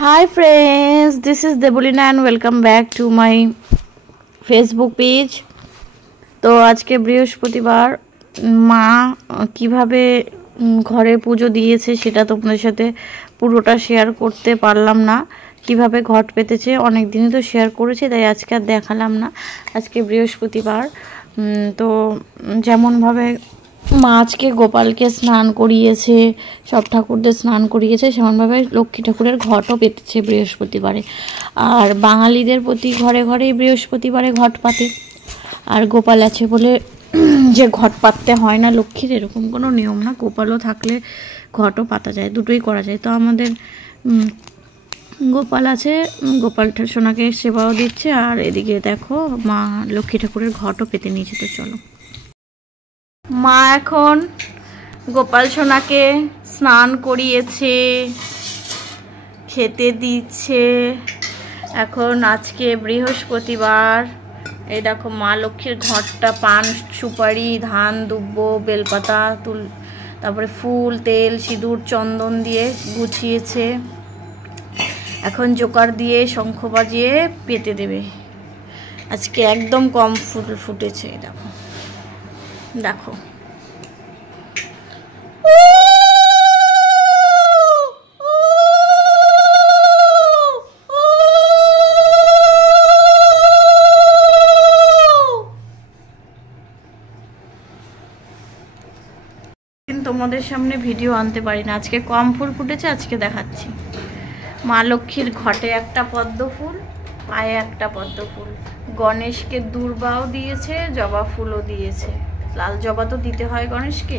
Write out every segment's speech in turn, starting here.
Hi friends, this is Debolina and welcome back to my Facebook page. তো আজকে বৃহস্পতিবার মা কিভাবে ঘরে পুজো দিয়েছে সেটা তোমাদের সাথে পুরোটা শেয়ার করতে পারলাম না। কিভাবে ঘট পেতেছে অনেক দিনই তো শেয়ার করেছি, তাই আজকে আর দেখালাম না। আজকে বৃহস্পতিবার তো যেমনভাবে মা আজকে গোপালকে স্নান করিয়েছে, সব ঠাকুরদের স্নান করিয়েছে, সেমনভাবে লক্ষ্মী ঠাকুরের ঘটও পেতেছে বৃহস্পতিবারে। আর বাঙালিদের প্রতি ঘরে ঘরেই বৃহস্পতিবারে ঘট পাতে। আর গোপাল আছে বলে যে ঘট পাততে হয় না লক্ষ্মীর, এরকম কোনো নিয়ম না। গোপালও থাকলে ঘটও পাতা যায়, দুটোই করা যায়। তো আমাদের গোপাল আছে, গোপাল সোনাকে সেবাও দিচ্ছে, আর এদিকে দেখো মা লক্ষ্মী ঠাকুরের ঘটও পেতে নিয়েছে। তো চলো, মা এখন গোপাল সোনাকে স্নান করিয়েছে, খেতে দিচ্ছে। এখন আজকে বৃহস্পতিবার, এই দেখো মা লক্ষ্মীর ঘটটা পান সুপারি ধান দুব্ব বেলপাতা তারপরে ফুল তেল সিঁদুর চন্দন দিয়ে গুছিয়েছে। এখন জোকার দিয়ে শঙ্খ বাজিয়ে পেতে দেবে। আজকে একদম কম ফুল ফুটেছে, দেখো দেখো। তোমাদের সামনে ভিডিও আনতে পারি না, আজকে কম ফুল ফুটেছে, আজকে দেখাচ্ছি। মা লক্ষ্মীর ঘটে একটা পদ্ম ফুল, পায়ে একটা পদ্ম ফুল, গণেশকে দূর্বাও দিয়েছে, জবা ফুলও দিয়েছে। লাল জবা তো দিতে হয় গণেশকে।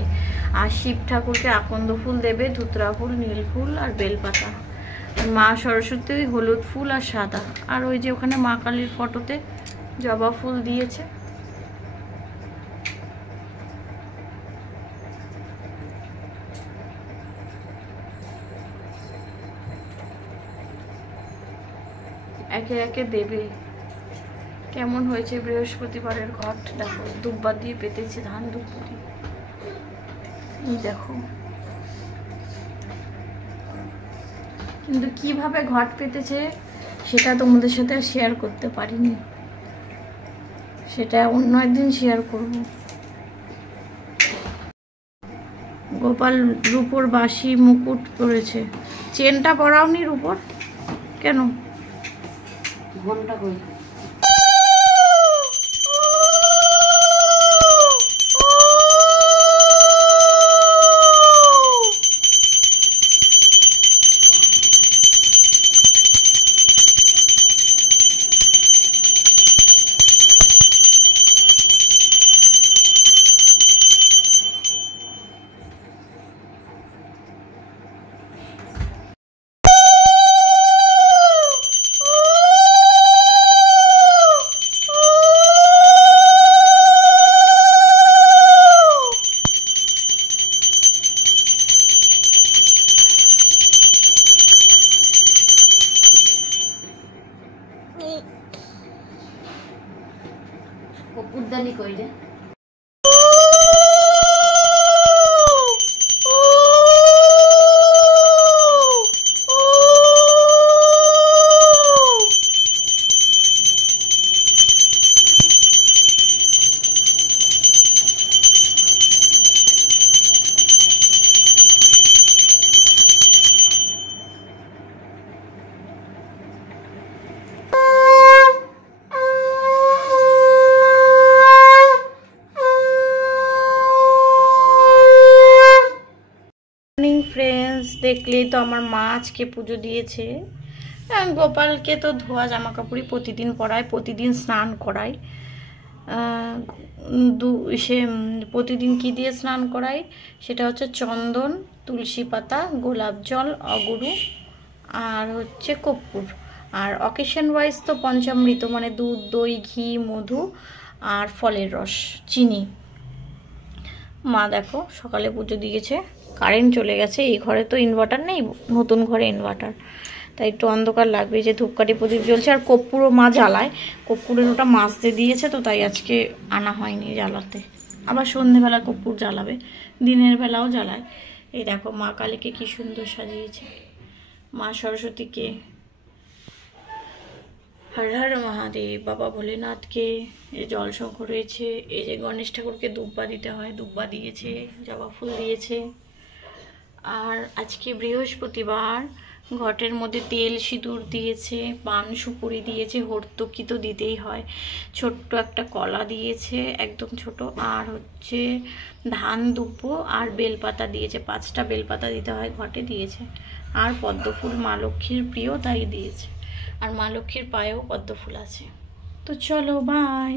আর শিব ঠাকুরকে আকন্দ ফুল দেবে, ধুতরা ফুল, নীল ফুল আর বেলপাতা। মা সরস্বতী ওই হলুদ ফুল আর সাদা। আর ওই যে ওখানে মা কালীর ফটোতে জবা ফুল দিয়েছে। একে একে দেবে। কেমন হয়েছে বৃহস্পতিবারের ঘট দেখো, দুব্বা দিয়ে পেতেছে, ধান দুব্বা দিয়ে। দেখো কিন্তু কিভাবে ঘট পেতেছে সেটা তোমাদের সাথে শেয়ার করতে পারিনি, সেটা অন্য একদিন শেয়ার করব। গোপাল রূপোর বাসি মুকুট পরেছে, চেনটা পরাওনি রূপোর কেন? ঘন্টা কই? কপুরদানি কই রে? ফ্রেন্ডস, দেখলেই তো আমার মা আজকে পুজো দিয়েছে। গোপালকে তো ধোয়া জামা কাপড়ই প্রতিদিন পরায়, প্রতিদিন স্নান করায়। সে প্রতিদিন কি দিয়ে স্নান করায় সেটা হচ্ছে চন্দন, তুলসী পাতা, গোলাপ জল, অগুরু আর হচ্ছে কর্পূর। আর অকেশন ওয়াইজ তো পঞ্চামৃত, মানে দুধ দই ঘি মধু আর ফলের রস চিনি। মা দেখো সকালে পুজো দিয়েছে। কারেন্ট চলে গেছে, এই ঘরে তো ইনভার্টার নেই, নতুন ঘরে ইনভার্টার, তাই একটু অন্ধকার লাগবে। যে ধূপকাঠি প্রদীপ জ্বলছে, আর কর্পূরও মা জ্বালায়, কর্পূরের ওটা মাজতে দিয়েছে, তো তাই আজকে আনা হয়নি জ্বালাতে। আবার সন্ধেবেলা কর্পূর জ্বালাবে, দিনের বেলাও জ্বালায়। এই দেখো মা কালীকে কি সুন্দর সাজিয়েছে, মা সরস্বতীকে, হর হর মহাদেব, বাবা ভোলেনাথকে, এই জল শঙ্খ রয়েছে, এই যে গণেশ ঠাকুরকে দুব্বা দিতে হয়, দুব্বা দিয়েছে, জবা ফুল দিয়েছে। আর আজকে বৃহস্পতিবার, ঘটের মধ্যে তেল সিঁদুর দিয়েছে, পান সুপুরি দিয়েছে, হর্তুকি তো দিতেই হয়, ছোট্ট একটা কলা দিয়েছে একদম ছোট, আর হচ্ছে ধান দুব্বো আর বেলপাতা দিয়েছে, 5টা বেলপাতা দিতে হয় ঘটে দিয়েছে, আর পদ্মফুল মা লক্ষ্মীর প্রিয় তাই দিয়েছে, আর মা লক্ষ্মীর পায়েও পদ্মফুল আছে। তো চলো বাই।